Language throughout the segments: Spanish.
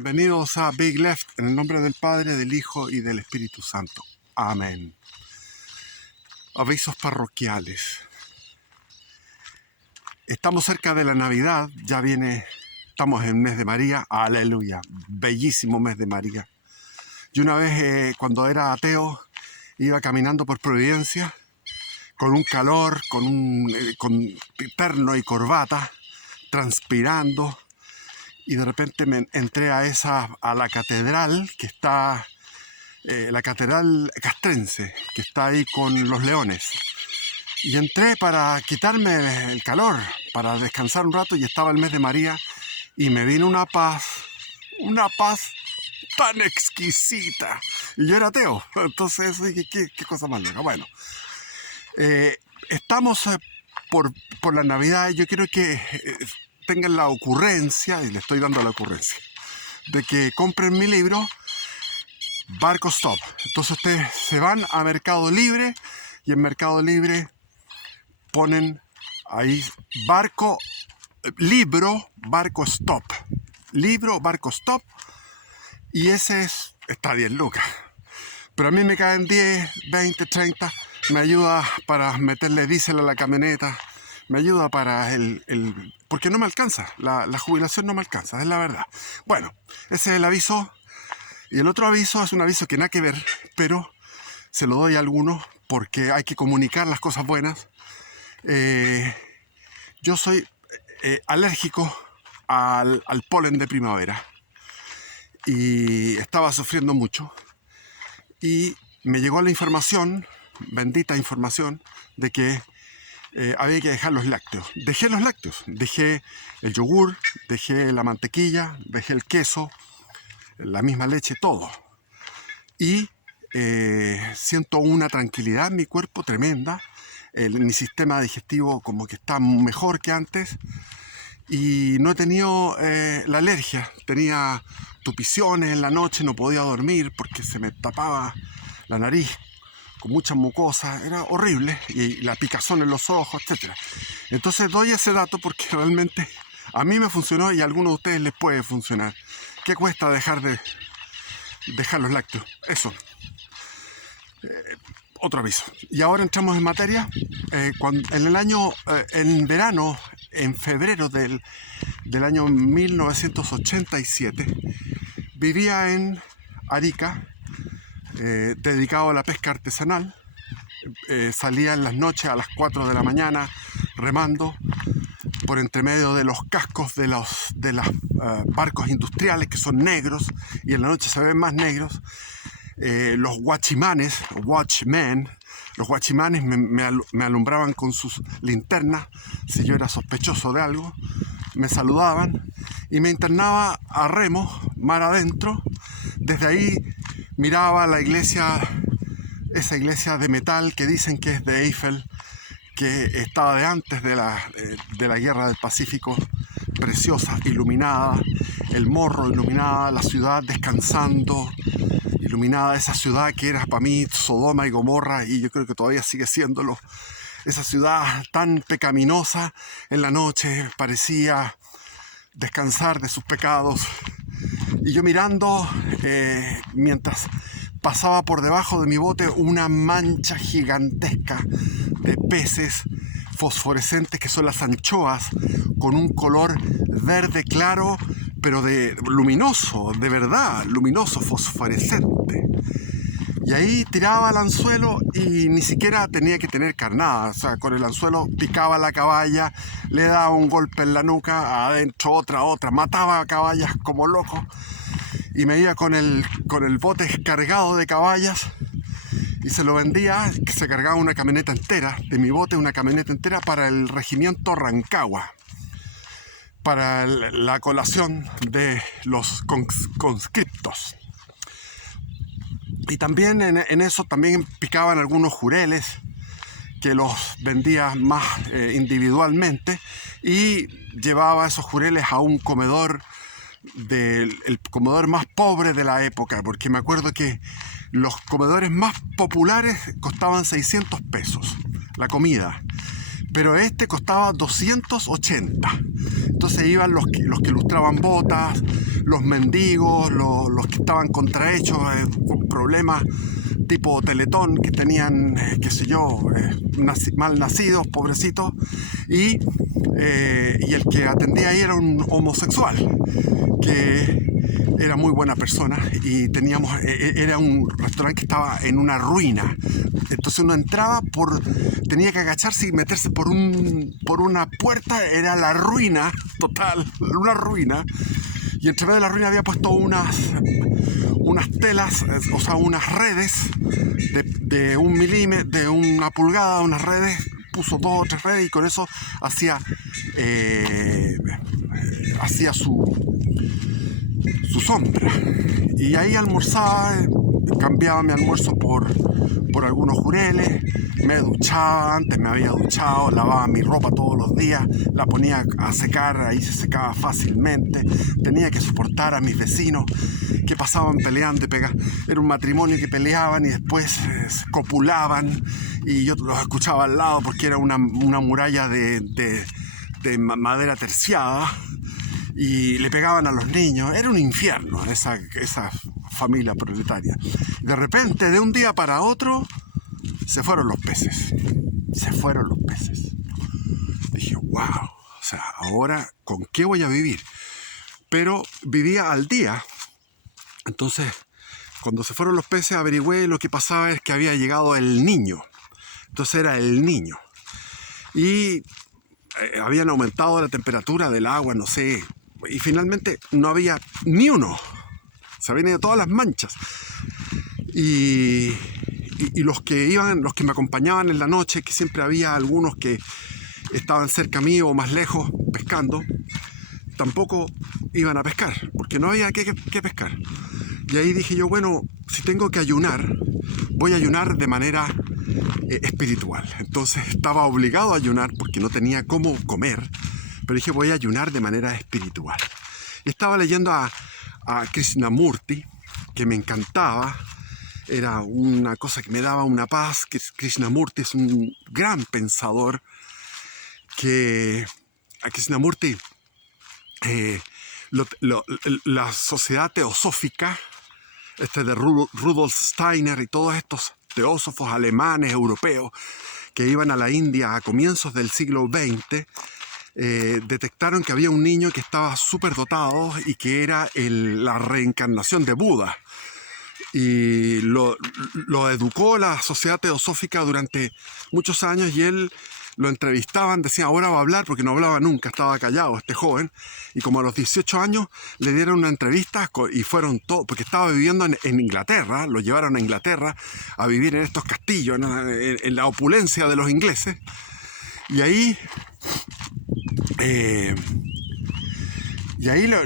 Bienvenidos a Big Left, en el nombre del Padre, del Hijo y del Espíritu Santo. Amén. Avisos parroquiales. Estamos cerca de la Navidad, estamos en el mes de María, aleluya, bellísimo mes de María. Y una vez, cuando era ateo, iba caminando por Providencia, con un calor, con terno y corbata, transpirando, y de repente me entré a la catedral que está, la catedral castrense, que está ahí con los leones. Y entré para quitarme el calor, para descansar un rato, y estaba el mes de María, y me vino una paz tan exquisita. Y yo era ateo, entonces dije, ¿qué cosa más loca? Bueno, estamos por la Navidad, y yo quiero que tengan la ocurrencia, y le estoy dando la ocurrencia, de que compren mi libro, Barco Stop. Entonces ustedes se van a Mercado Libre, y en Mercado Libre ponen ahí libro, Barco Stop. Libro, Barco Stop, y está 10 lucas. Pero a mí me caen 10, 20, 30, me ayuda para meterle diésel a la camioneta, me ayuda para porque no me alcanza, la jubilación no me alcanza, es la verdad. Bueno, ese es el aviso. Y el otro aviso es un aviso que nada que ver, pero se lo doy a algunos porque hay que comunicar las cosas buenas. Yo soy alérgico al polen de primavera y estaba sufriendo mucho. Y me llegó la información, bendita información, de que había que dejar los lácteos. Dejé los lácteos, dejé el yogur, dejé la mantequilla, dejé el queso, la misma leche, todo. Y siento una tranquilidad en mi cuerpo tremenda. Mi sistema digestivo como que está mejor que antes. Y no he tenido la alergia. Tenía tupiciones en la noche, no podía dormir porque se me tapaba la nariz con mucha mucosa, era horrible, y la picazón en los ojos, etc. Entonces doy ese dato porque realmente a mí me funcionó y a algunos de ustedes les puede funcionar. ¿Qué cuesta dejar los lácteos? Eso. Otro aviso. Y ahora entramos en materia. En verano, en febrero del año 1987, vivía en Arica, dedicado a la pesca artesanal. Salía en las noches a las 4 de la mañana remando por entre medio de los cascos de los barcos industriales, que son negros, y en la noche se ven más negros. Los watchmen me alumbraban con sus linternas si yo era sospechoso de algo, me saludaban y me internaba a remo, mar adentro. Desde ahí miraba la iglesia, esa iglesia de metal que dicen que es de Eiffel, que estaba de antes de la guerra del Pacífico, preciosa, iluminada, el Morro iluminada, la ciudad descansando, iluminada, esa ciudad que era para mí Sodoma y Gomorra, y yo creo que todavía sigue siéndolo. Esa ciudad tan pecaminosa en la noche parecía descansar de sus pecados. Y yo mirando, mientras pasaba por debajo de mi bote una mancha gigantesca de peces fosforescentes, que son las anchoas, con un color verde claro, pero luminoso, de verdad, luminoso, fosforescente. Y ahí tiraba el anzuelo y ni siquiera tenía que tener carnada. O sea, con el anzuelo picaba la caballa, le daba un golpe en la nuca, adentro otra, mataba a caballas como loco. Y me iba con el bote cargado de caballas y se lo vendía, que se cargaba una camioneta entera, de mi bote una camioneta entera para el regimiento Rancagua, para la colación de los conscriptos. Y también en eso también picaban algunos jureles que los vendía más individualmente, y llevaba esos jureles a un comedor, el comedor más pobre de la época, porque me acuerdo que los comedores más populares costaban 600 pesos la comida, pero este costaba 280. Entonces iban los que lustraban botas, los mendigos, los que estaban contrahechos, con problemas tipo Teletón, que tenían, qué sé yo, mal nacidos, pobrecitos, y el que atendía ahí era un homosexual, que era muy buena persona, y era un restaurante que estaba en una ruina. Entonces uno entraba tenía que agacharse y meterse por una puerta, era la ruina total, una ruina, y entre medio de la ruina había puesto unas telas, o sea, unas redes de 1 milímetro, de 1 pulgada, unas redes, puso 2 o 3 redes, y con eso hacía su sombra. Y ahí almorzaba, cambiaba mi almuerzo por algunos jureles, me duchaba, antes me había duchado, lavaba mi ropa todos los días, la ponía a secar, ahí se secaba fácilmente, tenía que soportar a mis vecinos que pasaban peleando y pegando. Era un matrimonio que peleaban y después copulaban, y yo los escuchaba al lado porque era una muralla de madera terciada, y le pegaban a los niños. Era un infierno esa familia proletaria. De repente, de un día para otro, se fueron los peces. Dije, wow, o sea, ahora, ¿con qué voy a vivir? Pero vivía al día. Entonces, cuando se fueron los peces, averigüé, lo que pasaba es que había llegado el Niño. Entonces era el Niño. Y habían aumentado la temperatura del agua, no sé, y finalmente no había ni uno. Se habían ido todas las manchas. Y los que me acompañaban en la noche, que siempre había algunos que estaban cerca mío o más lejos pescando, tampoco iban a pescar, porque no había que pescar. Y ahí dije yo, bueno, si tengo que ayunar, voy a ayunar de manera espiritual. Entonces estaba obligado a ayunar porque no tenía cómo comer, pero dije, voy a ayunar de manera espiritual. Y estaba leyendo a Krishnamurti, que me encantaba, era una cosa que me daba una paz. Krishnamurti es un gran pensador, que a Krishnamurti la sociedad teosófica, de Rudolf Steiner y todos estos teósofos alemanes, europeos, que iban a la India a comienzos del siglo XX, detectaron que había un niño que estaba súper dotado y que era la reencarnación de Buda. Y lo educó la sociedad teosófica durante muchos años, y él lo entrevistaban, decían, ahora va a hablar, porque no hablaba nunca, estaba callado este joven, y como a los 18 años le dieron una entrevista, y fueron todos, porque estaba viviendo en Inglaterra, lo llevaron a Inglaterra a vivir en estos castillos, ¿no? en la opulencia de los ingleses, y ahí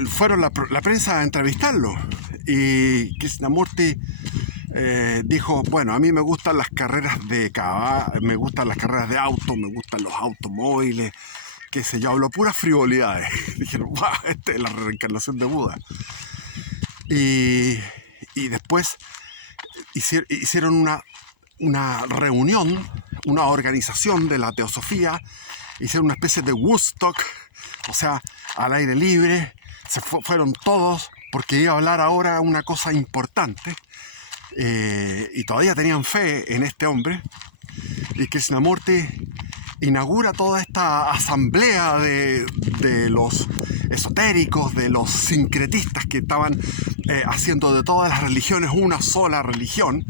fueron la prensa a entrevistarlo, y Krishnamurti dijo, bueno, a mí me gustan las carreras de caballo, me gustan las carreras de auto, me gustan los automóviles, qué sé yo, habló puras frivolidades. Dijeron, wow, esta es la reencarnación de Buda. Y después hicieron una reunión, una organización de la teosofía, hicieron una especie de Woodstock, o sea, al aire libre, fueron todos, porque iba a hablar ahora una cosa importante. Y todavía tenían fe en este hombre, y Krishnamurti inaugura toda esta asamblea de los esotéricos, de los sincretistas que estaban haciendo de todas las religiones una sola religión,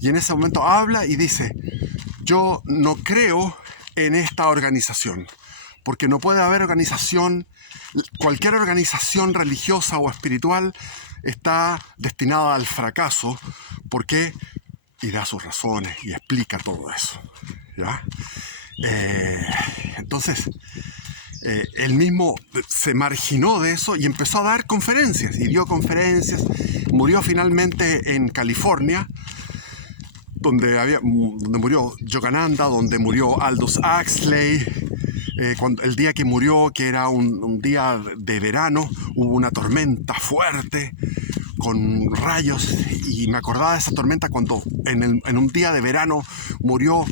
y en ese momento habla y dice, yo no creo en esta organización, porque no puede haber cualquier organización religiosa o espiritual está destinada al fracaso. ¿Por qué? Y da sus razones y explica todo eso, ¿ya? Entonces, él mismo se marginó de eso y empezó a dar conferencias, y dio conferencias. Murió finalmente en California, donde murió Yogananda, donde murió Aldous Huxley. El día que murió, que era un día de verano, hubo una tormenta fuerte con rayos, y me acordaba de esa tormenta cuando en un día de verano murió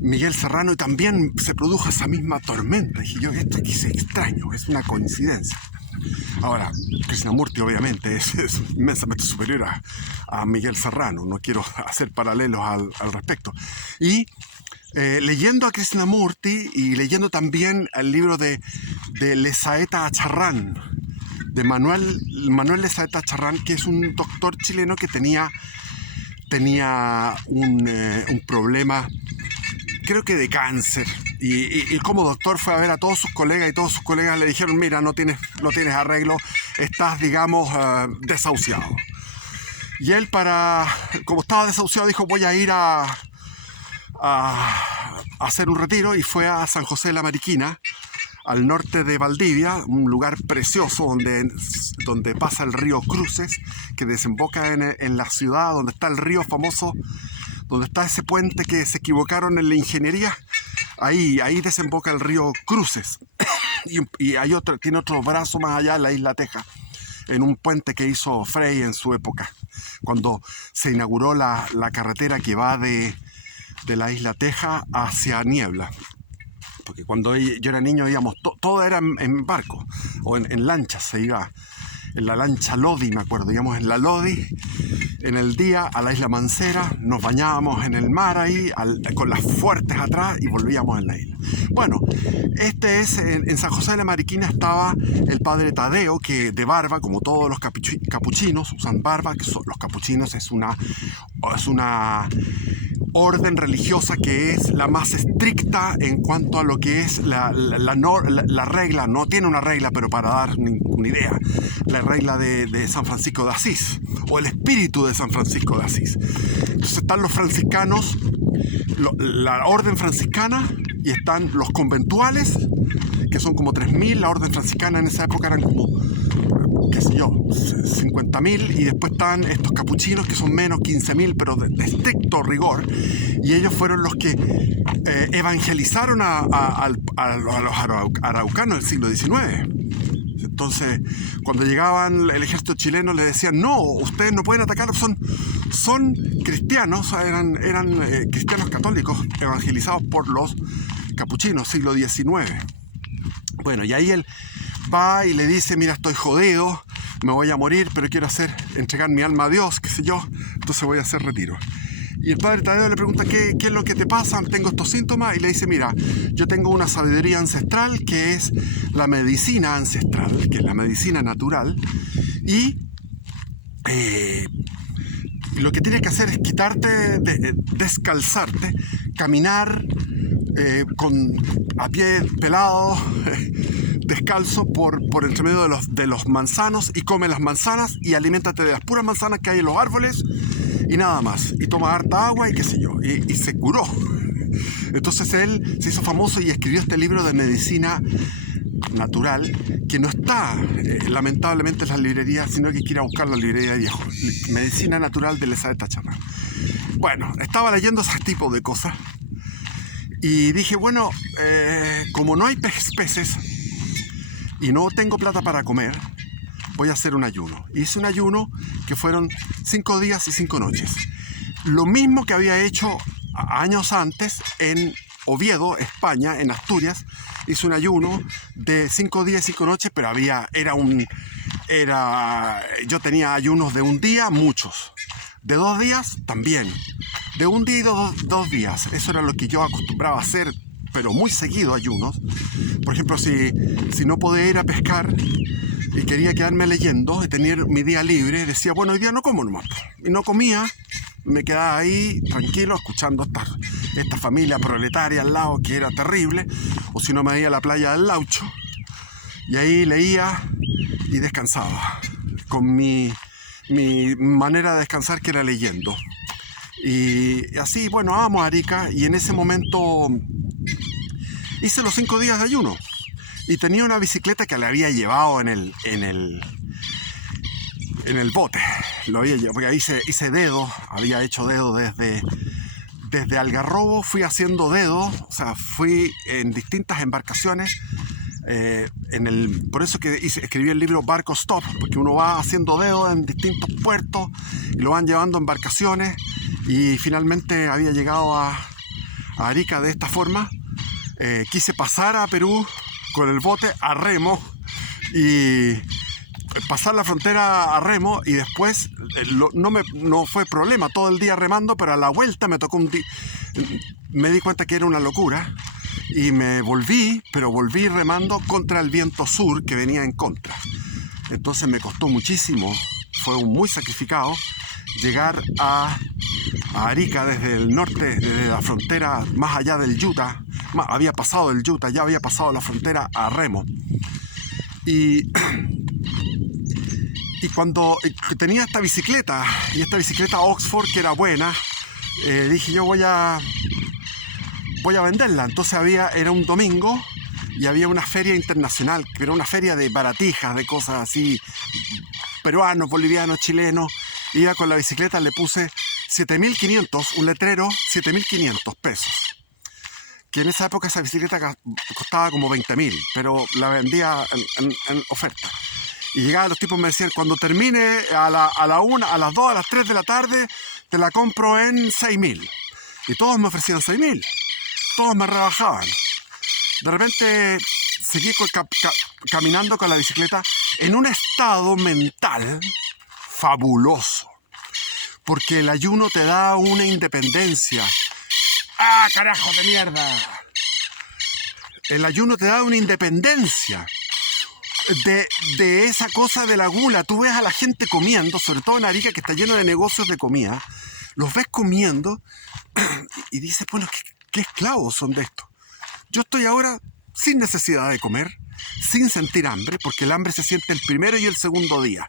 Miguel Serrano y también se produjo esa misma tormenta. Dije yo, esto aquí es extraño, es una coincidencia. Ahora, Krishnamurti obviamente es inmensamente superior a Miguel Serrano, no quiero hacer paralelos al respecto. Y leyendo a Krishnamurti y leyendo también el libro de Lesaeta Acharrán, de Manuel Lesaeta Acharrán, que es un doctor chileno que tenía un problema, creo que de cáncer, y como doctor fue a ver a todos sus colegas y todos sus colegas le dijeron, mira, no tienes arreglo, estás, digamos, desahuciado. Y él, como estaba desahuciado, dijo, voy a ir a hacer un retiro, y fue a San José de la Mariquina, al norte de Valdivia, un lugar precioso donde pasa el río Cruces, que desemboca en la ciudad, donde está el río famoso, donde está ese puente que se equivocaron en la ingeniería. Ahí desemboca el río Cruces. y tiene otro brazo más allá, en la isla Teja, en un puente que hizo Frey en su época, cuando se inauguró la carretera que va de la isla Teja hacia Niebla. Porque cuando yo era niño íbamos, todo era en barco o en lanchas, se iba en la lancha Lodi, me acuerdo, íbamos en la Lodi en el día a la isla Mancera, nos bañábamos en el mar ahí con las fuertes atrás y volvíamos en la isla. Bueno, en San José de la Mariquina estaba el padre Tadeo, que de barba, como todos los capuchinos usan barba, que los capuchinos es una orden religiosa que es la más estricta en cuanto a lo que es la regla. No tiene una regla, pero para dar una idea, la regla de San Francisco de Asís, o el espíritu de San Francisco de Asís. Entonces están los franciscanos, la orden franciscana, y están los conventuales, que son como 3.000. La orden franciscana en esa época eran como, qué sé yo, 50.000, y después están estos capuchinos que son menos, 15.000, pero de estricto rigor, y ellos fueron los que evangelizaron a los araucanos del siglo XIX. Entonces, cuando llegaban el ejército chileno, le decían, no, ustedes no pueden atacar, son cristianos, eran cristianos católicos evangelizados por los capuchinos, siglo XIX. Bueno, y ahí él va y le dice, mira, estoy jodido, me voy a morir, pero quiero entregar mi alma a Dios, qué sé yo, entonces voy a hacer retiro. Y el padre Tadeo le pregunta, ¿qué es lo que te pasa? Tengo estos síntomas, y le dice, mira, yo tengo una sabiduría ancestral, que es la medicina ancestral, que es la medicina natural, y lo que tienes que hacer es quitarte, descalzarte, caminar a pie pelado, descalzo por entre medio de los manzanos, y come las manzanas y aliméntate de las puras manzanas que hay en los árboles y nada más, y toma harta agua y qué sé yo, y se curó. Entonces él se hizo famoso y escribió este libro de medicina natural, que no está lamentablemente en las librerías, sino que quiere buscar la librería de viejo. Medicina natural de Lesaeta Acharrán. Bueno, estaba leyendo ese tipo de cosas y dije, bueno, como no hay peces y no tengo plata para comer, voy a hacer un ayuno. Hice un ayuno que fueron 5 días y 5 noches. Lo mismo que había hecho años antes en Oviedo, España, en Asturias. Hice un ayuno de 5 días y 5 noches, pero yo tenía ayunos de un día, muchos. De 2 días, también. De un día y dos días. Eso era lo que yo acostumbraba a hacer, pero muy seguido ayunos. Por ejemplo, si no podía ir a pescar y quería quedarme leyendo y tener mi día libre, decía, bueno, hoy día no como nomás. Y no comía, me quedaba ahí tranquilo escuchando esta familia proletaria al lado, que era terrible. O si no, me iba a la playa del Laucho y ahí leía y descansaba con mi manera de descansar, que era leyendo. Y así, bueno, amo Arica, y en ese momento hice los 5 días de ayuno. Y tenía una bicicleta que le había llevado en el bote. Lo había llevado, porque ahí hice dedo, había hecho dedo desde Algarrobo, fui haciendo dedo, o sea, fui en distintas embarcaciones. Por eso que escribí el libro Barco Stop, porque uno va haciendo dedo en distintos puertos y lo van llevando en embarcaciones, y finalmente había llegado a a Arica de esta forma. Quise pasar a Perú con el bote a remo y pasar la frontera a remo, y después no fue problema todo el día remando, pero a la vuelta me tocó me di cuenta que era una locura y me volví, pero volví remando contra el viento sur que venía en contra. Entonces me costó muchísimo, fue muy sacrificado llegar a Arica desde el norte, desde la frontera más allá del Utah. Había pasado el Utah, ya había pasado la frontera a remo. Y cuando tenía esta bicicleta, y esta bicicleta Oxford que era buena, dije yo voy a venderla. Entonces era un domingo y había una feria internacional, que era una feria de baratijas, de cosas así, peruanos, bolivianos, chilenos. Iba con la bicicleta, le puse 7.500, un letrero, 7.500 pesos. Que en esa época esa bicicleta costaba como 20.000, pero la vendía en oferta. Y llegaban los tipos y me decían, cuando termine a la 1, a las 2, a las 3 de la tarde, te la compro en 6.000. Y todos me ofrecían 6.000. Todos me rebajaban. De repente seguí caminando con la bicicleta en un estado mental fabuloso. Porque el ayuno te da una independencia. ¡Ah, carajo de mierda! El ayuno te da una independencia de esa cosa de la gula. Tú ves a la gente comiendo, sobre todo en Arica, que está lleno de negocios de comida. Los ves comiendo y dices, bueno, ¿qué esclavos son de esto? Yo estoy ahora sin necesidad de comer, sin sentir hambre, porque el hambre se siente el primero y el segundo día.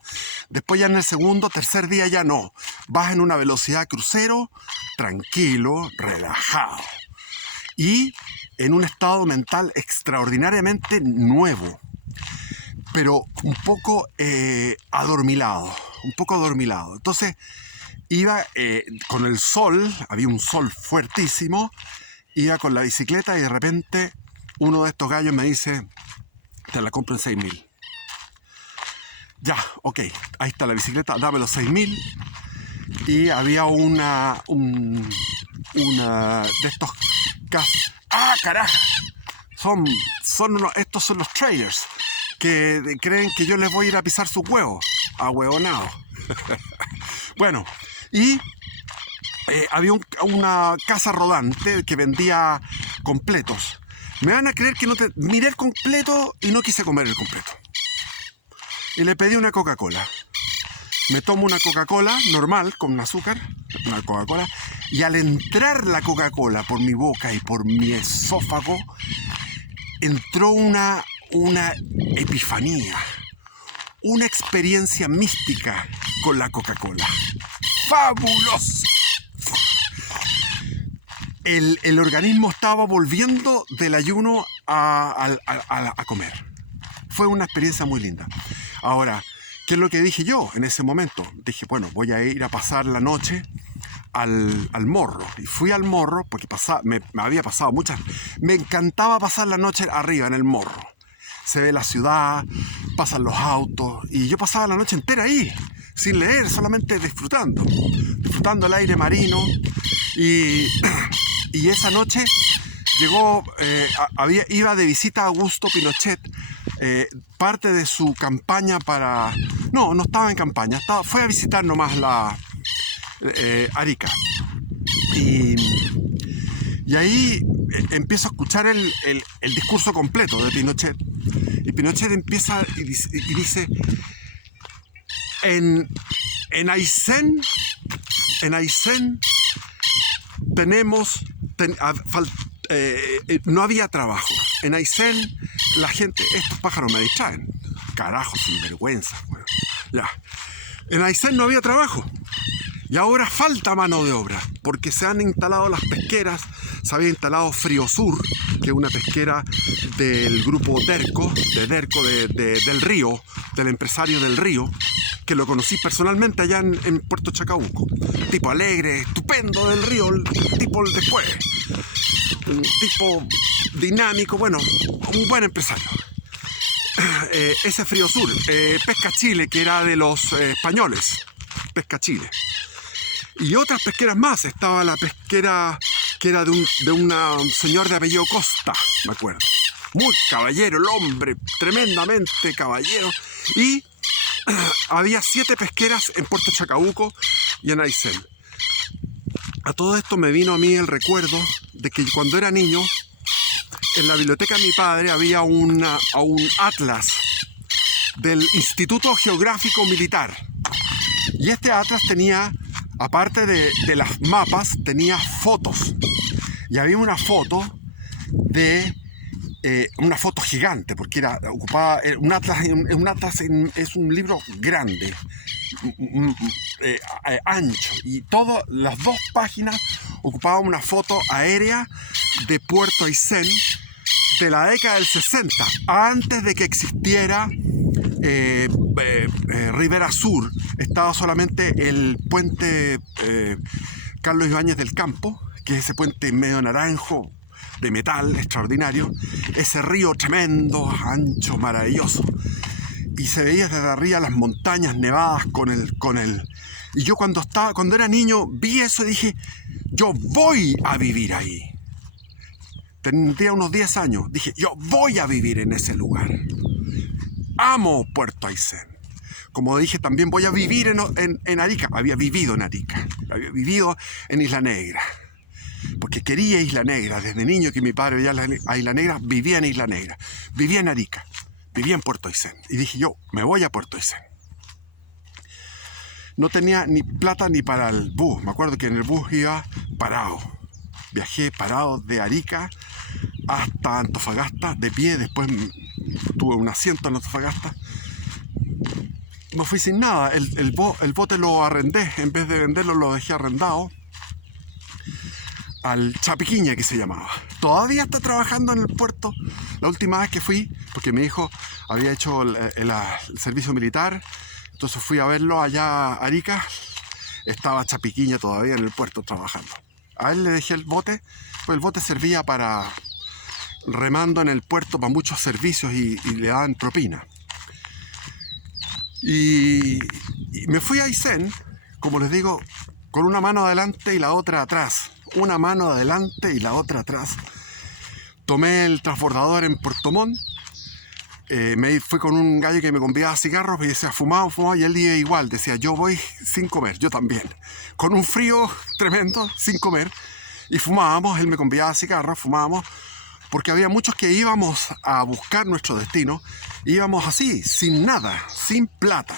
Después ya en el segundo, tercer día ya no. Vas en una velocidad crucero, tranquilo, relajado. Y en un estado mental extraordinariamente nuevo, pero un poco adormilado. Entonces iba con el sol, había un sol fuertísimo, iba con la bicicleta y de repente uno de estos gallos me dice, te la compro en 6.000. Ya, ok, ahí está la bicicleta, dame los 6.000. Y había una de estos... ¡Ah, carajo! Estos son los traders que creen que yo les voy a ir a pisar sus huevos. Ahueonados. Bueno, y había una casa rodante que vendía completos. Me van a creer que miré el completo y no quise comer el completo. Y le pedí una Coca-Cola. Me tomo una Coca-Cola normal, con azúcar, una Coca-Cola, y al entrar la Coca-Cola por mi boca y por mi esófago, entró una epifanía, una experiencia mística con la Coca-Cola. ¡Fabuloso! El organismo estaba volviendo del ayuno a comer. Fue una experiencia muy linda. Ahora, ¿qué es lo que dije yo en ese momento? Dije, bueno, voy a ir a pasar la noche al Morro. Y fui al Morro porque me había pasado muchas... Me encantaba pasar la noche arriba en el Morro. Se ve la ciudad, pasan los autos, y yo pasaba la noche entera ahí, sin leer, solamente disfrutando el aire marino. Y esa noche llegó, iba de visita a Augusto Pinochet, parte de su campaña para... No estaba en campaña, fue a visitar nomás Arica. Y ahí empiezo a escuchar el discurso completo de Pinochet. Y Pinochet empieza y dice, en Aysén no había trabajo. En Aysén la gente, estos pájaros me distraen. Carajo, sinvergüenza. Bueno. Ya. En Aysén no había trabajo. Y ahora falta mano de obra, porque se han instalado las pesqueras. Se había instalado Friosur, que es una pesquera del grupo Derco, del Río, del empresario del Río, que lo conocí personalmente allá en Puerto Chacabuco. Tipo alegre, estupendo del Río, el tipo después. Un tipo dinámico, bueno, un buen empresario. Ese Friosur, Pesca Chile, que era de los españoles, Pesca Chile. Y otras pesqueras más, estaba la pesquera que era de un señor de apellido Costa, me acuerdo. Muy caballero el hombre, tremendamente caballero. Y había 7 pesqueras en Puerto Chacabuco y en Aysén. A todo esto me vino a mí el recuerdo de que cuando era niño, en la biblioteca de mi padre había un atlas del Instituto Geográfico Militar. Y este atlas tenía, aparte de las mapas, tenía fotos. Y había una foto una foto gigante, porque ocupaba un atlas. Un atlas es un libro grande, ancho, y todas las 2 páginas ocupaban una foto aérea de Puerto Aysén de la década del 60, antes de que existiera Ribera Sur. Estaba solamente el puente Carlos Ibáñez del Campo, que es ese puente medio naranjo de metal extraordinario, ese río tremendo, ancho, maravilloso, y se veía desde arriba las montañas nevadas con el. Y yo cuando era niño vi eso y dije, yo voy a vivir ahí. Tendría unos 10 años. Dije, yo voy a vivir en ese lugar. Amo Puerto Aysén. Como dije, también voy a vivir en Arica. Había vivido en Arica. Había vivido en Isla Negra. Porque quería Isla Negra. Desde niño que mi padre veía a Isla Negra, vivía en Isla Negra. Vivía en Arica. Vivía en Puerto Aysén. Y dije yo, me voy a Puerto Aysén. No tenía ni plata ni para el bus. Me acuerdo que en el bus iba parado. Viajé parado de Arica hasta Antofagasta de pie. Después tuve un asiento en Antofagasta. No fui sin nada. El bote lo arrendé. En vez de venderlo, lo dejé arrendado al Chapiquiña, que se llamaba. Todavía está trabajando en el puerto. La última vez que fui, porque mi hijo había hecho el servicio militar, entonces fui a verlo allá a Arica. Estaba Chapiquiña todavía en el puerto trabajando. A él le dejé el bote, pues el bote servía para remando en el puerto para muchos servicios y le daban propina. Y me fui a Aysén, como les digo, con una mano adelante y la otra atrás. Una mano adelante y la otra atrás. Tomé el transbordador en Puerto Montt. Me fui con un gallo que me convidaba cigarros y decía, fumaba, y él iba igual. Decía, yo voy sin comer, yo también. Con un frío tremendo, sin comer. Y fumábamos, él me convidaba cigarros, fumábamos. Porque había muchos que íbamos a buscar nuestro destino. Íbamos así, sin nada, sin plata.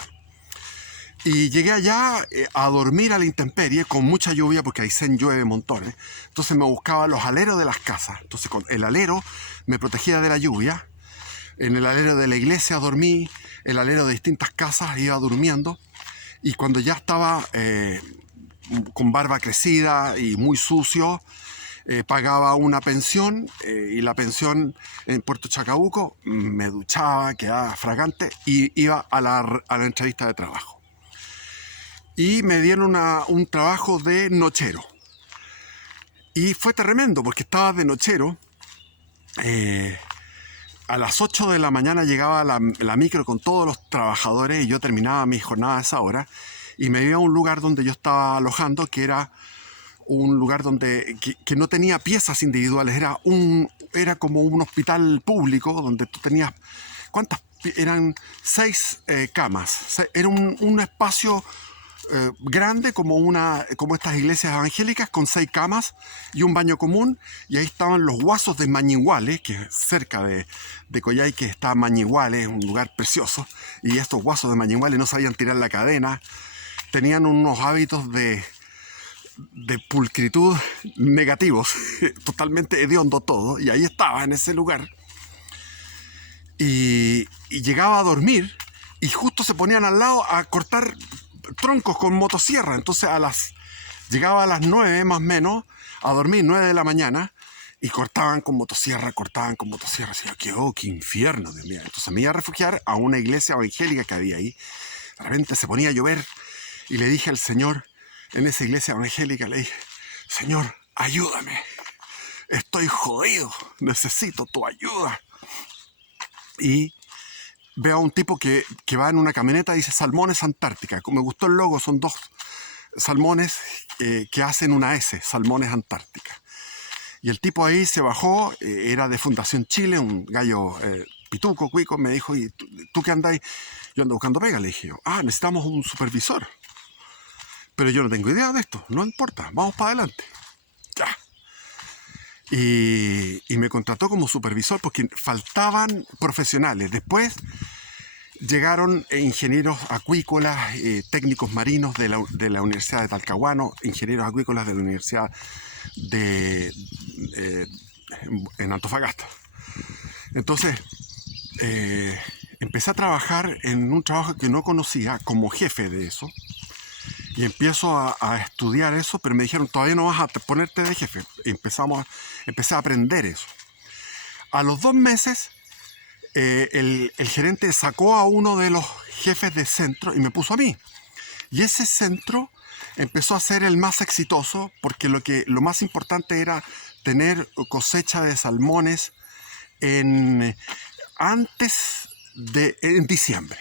Y llegué allá a dormir a la intemperie con mucha lluvia, porque Aysén llueve montones. Entonces me buscaba los aleros de las casas. Entonces con el alero me protegía de la lluvia. En el alero de la iglesia dormí, el alero de distintas casas iba durmiendo. Y cuando ya estaba con barba crecida y muy sucio, pagaba una pensión, y la pensión en Puerto Chacabuco, me duchaba, quedaba fragante y iba a la entrevista de trabajo. Y me dieron un trabajo de nochero. Y fue tremendo porque estaba de nochero. A las 8 de la mañana llegaba la micro con todos los trabajadores y yo terminaba mi jornada a esa hora. Y me iba a un lugar donde yo estaba alojando, que era un lugar que no tenía piezas individuales. Era como un hospital público donde tú tenías... ¿Cuántas? Eran 6 camas. Era un espacio... grande como estas iglesias evangélicas, con 6 camas y un baño común, y ahí estaban los guasos de Mañiguales, que es cerca de Coyhaique está Mañiguales, un lugar precioso, y estos guasos de Mañiguales no sabían tirar la cadena, tenían unos hábitos de pulcritud negativos, totalmente hediondo todo, y ahí estaba en ese lugar, y llegaba a dormir, y justo se ponían al lado a cortar troncos con motosierra. Entonces llegaba a las 9 más o menos a dormir, 9 de la mañana, y cortaban con motosierra. Decía, qué infierno, Dios mío. Entonces me iba a refugiar a una iglesia evangélica que había ahí. De repente se ponía a llover y le dije al Señor, en esa iglesia evangélica, le dije, Señor, ayúdame, estoy jodido, necesito tu ayuda. Y veo a un tipo que va en una camioneta y dice Salmones Antártica. Me gustó el logo, son 2 salmones que hacen una S, Salmones Antártica. Y el tipo ahí se bajó, era de Fundación Chile, un gallo pituco, cuico, me dijo, ¿y tú qué andáis? Yo ando buscando pega, le dije yo. Ah, necesitamos un supervisor. Pero yo no tengo idea de esto, no importa, vamos para adelante. Ya. Y me contrató como supervisor porque faltaban profesionales. Después llegaron ingenieros acuícolas, técnicos marinos de la Universidad de Talcahuano, ingenieros acuícolas de la Universidad en Antofagasta. Entonces, empecé a trabajar en un trabajo que no conocía como jefe de eso. Y empiezo a estudiar eso, pero me dijeron, todavía no vas a ponerte de jefe. Empecé a aprender eso. A los 2 meses, el gerente sacó a uno de los jefes de centro y me puso a mí. Y ese centro empezó a ser el más exitoso porque lo más importante era tener cosecha de salmones en diciembre.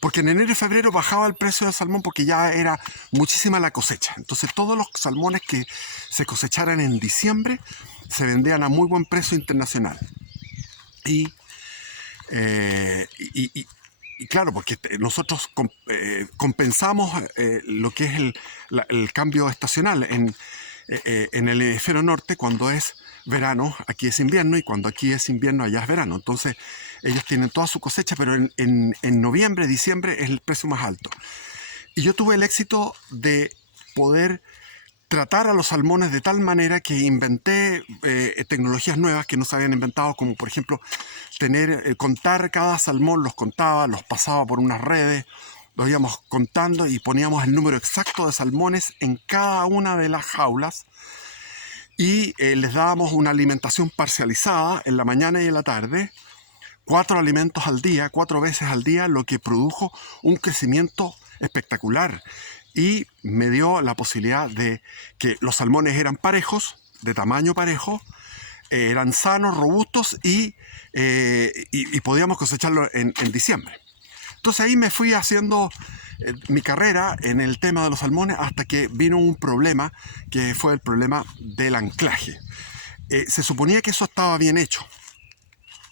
Porque en enero y febrero bajaba el precio del salmón porque ya era muchísima la cosecha. Entonces todos los salmones que se cosecharan en diciembre se vendían a muy buen precio internacional. Y claro, porque nosotros compensamos lo que es el cambio estacional en el hemisferio norte. Cuando es verano, aquí es invierno, y cuando aquí es invierno, allá es verano. Entonces ellos tienen toda su cosecha, pero en noviembre, diciembre es el precio más alto. Y yo tuve el éxito de poder tratar a los salmones de tal manera que inventé tecnologías nuevas que no se habían inventado, como por ejemplo contar cada salmón. Los contaba, los pasaba por unas redes, los íbamos contando y poníamos el número exacto de salmones en cada una de las jaulas, y les dábamos una alimentación parcializada en la mañana y en la tarde, 4 alimentos al día, 4 veces al día, lo que produjo un crecimiento espectacular. Y me dio la posibilidad de que los salmones eran parejos, de tamaño parejo, eran sanos, robustos, y podíamos cosecharlo en diciembre. Entonces ahí me fui haciendo mi carrera en el tema de los salmones hasta que vino un problema, que fue el problema del anclaje. Se suponía que eso estaba bien hecho.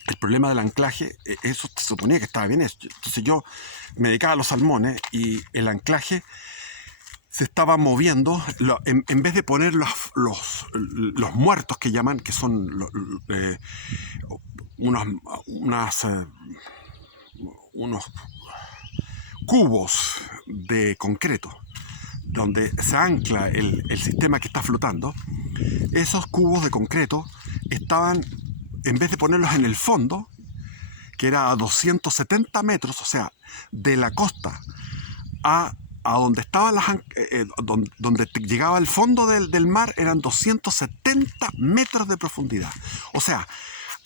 El problema del anclaje, eso se suponía que estaba bien hecho. Entonces yo me dedicaba a los salmones y el anclaje se estaba moviendo. En vez de poner los muertos que llaman, que son unos cubos de concreto donde se ancla el sistema que está flotando, esos cubos de concreto estaban, en vez de ponerlos en el fondo, que era a 270 metros, o sea, de la costa a donde estaban donde llegaba el fondo del mar, eran 270 metros de profundidad. O sea,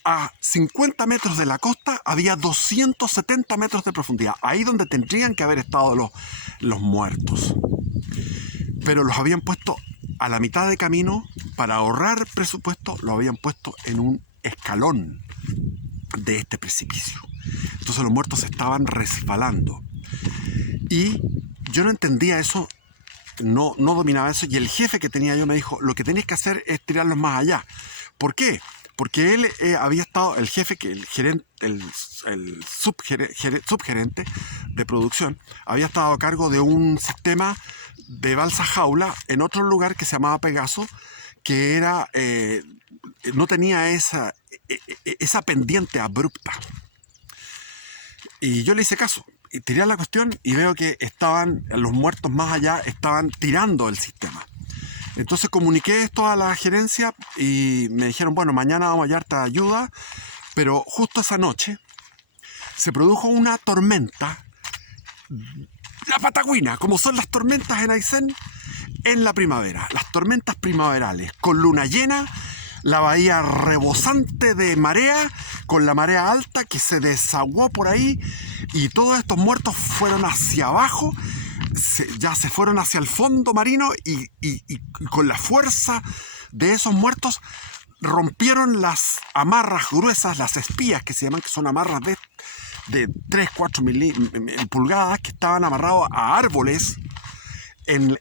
a 50 metros de la costa había 270 metros de profundidad, ahí donde tendrían que haber estado los muertos. Pero los habían puesto a la mitad de camino. Para ahorrar presupuesto, lo habían puesto en un escalón de este precipicio. Entonces los muertos estaban resbalando. Y yo no entendía eso, no dominaba eso. Y el jefe que tenía yo me dijo, lo que tenéis que hacer es tirarlos más allá. ¿Por qué? Porque él había estado, el jefe, el subgerente de producción, había estado a cargo de un sistema de balsa jaula en otro lugar que se llamaba Pegaso, que no tenía esa pendiente abrupta. Y yo le hice caso y tiré la cuestión, y veo que los muertos más allá estaban tirando el sistema. Entonces comuniqué esto a la gerencia y me dijeron, bueno, mañana vamos a darte ayuda. Pero justo esa noche se produjo una tormenta, la patagüina, como son las tormentas en Aysén en la primavera, las tormentas primaverales, con luna llena, la bahía rebosante de marea, con la marea alta que se desaguó por ahí, y todos estos muertos fueron hacia abajo, ya se fueron hacia el fondo marino, y con la fuerza de esos muertos rompieron las amarras gruesas, las espías que se llaman, que son amarras de 3-4 pulgadas, que estaban amarrados a árboles en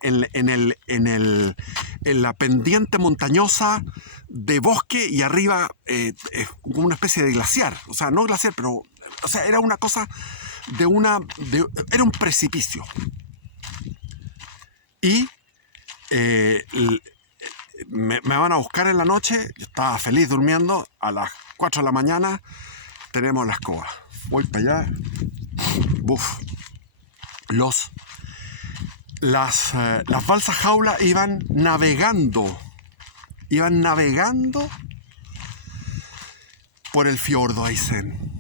en la pendiente montañosa de bosque y arriba como una especie de glaciar. O sea, no glaciar, pero o sea, era una cosa era un precipicio. Y me van a buscar en la noche. Yo estaba feliz durmiendo. A las 4 de la mañana tenemos la escoba. Voy para allá. Buf. Las balsas jaula iban navegando por el fiordo Aysén,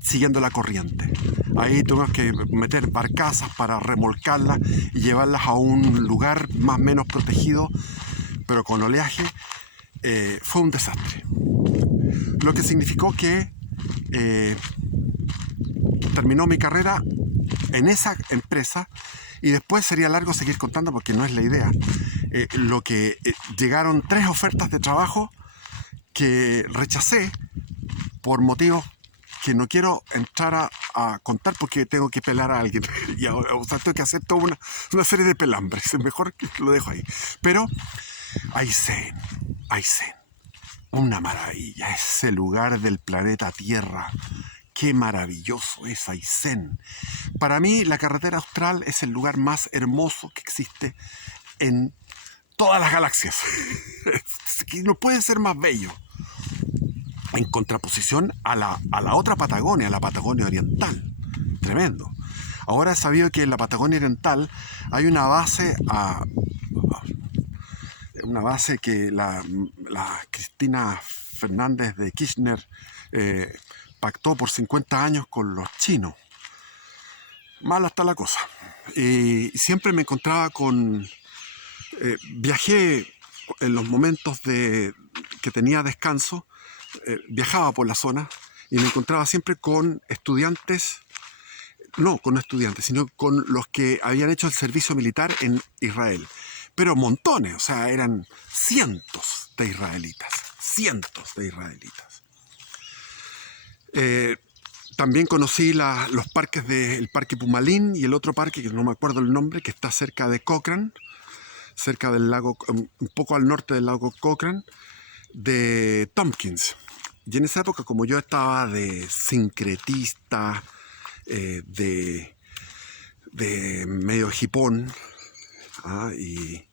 siguiendo la corriente. Ahí tuvimos que meter barcazas para remolcarlas y llevarlas a un lugar más o menos protegido, pero con oleaje. Fue un desastre. Lo que significó que terminó mi carrera en esa empresa, y después sería largo seguir contando porque no es la idea. Llegaron 3 ofertas de trabajo que rechacé por motivos que no quiero entrar a contar porque tengo que pelar a alguien. Y ahora, o sea, tengo que hacer toda una serie de pelambres. Es mejor que lo dejo ahí. Pero Aysén, una maravilla, ese lugar del planeta Tierra. Qué maravilloso es Aysén. Para mí, la carretera austral es el lugar más hermoso que existe en todas las galaxias. No puede ser más bello. En contraposición a la otra Patagonia, la Patagonia Oriental. Tremendo. Ahora he sabido que en la Patagonia Oriental hay una base que la Cristina Fernández de Kirchner pactó por 50 años con los chinos. Mala está la cosa. Y siempre me encontraba viajé en los momentos que tenía descanso, viajaba por la zona y me encontraba siempre con estudiantes, no con estudiantes, sino con los que habían hecho el servicio militar en Israel. Pero montones, o sea, eran cientos de israelitas. También conocí los parques del Parque Pumalín y el otro parque, que no me acuerdo el nombre, que está cerca de Cochrane, cerca del lago, un poco al norte del lago Cochrane, de Tompkins. Y en esa época, como yo estaba de sincretista, de medio hipón, y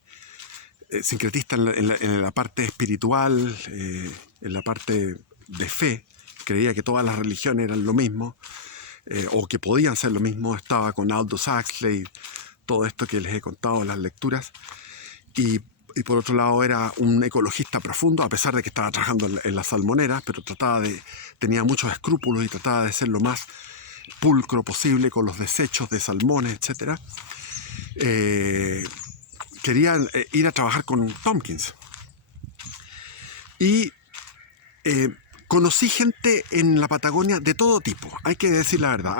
sincretista en la parte espiritual, en la parte de fe, creía que todas las religiones eran lo mismo, o que podían ser lo mismo. Estaba con Aldous Huxley, todo esto que les he contado en las lecturas, y por otro lado era un ecologista profundo, a pesar de que estaba trabajando en las salmoneras, pero tenía muchos escrúpulos y trataba de ser lo más pulcro posible con los desechos de salmones, etc. Quería ir a trabajar con Tompkins. Y conocí gente en la Patagonia de todo tipo, hay que decir la verdad.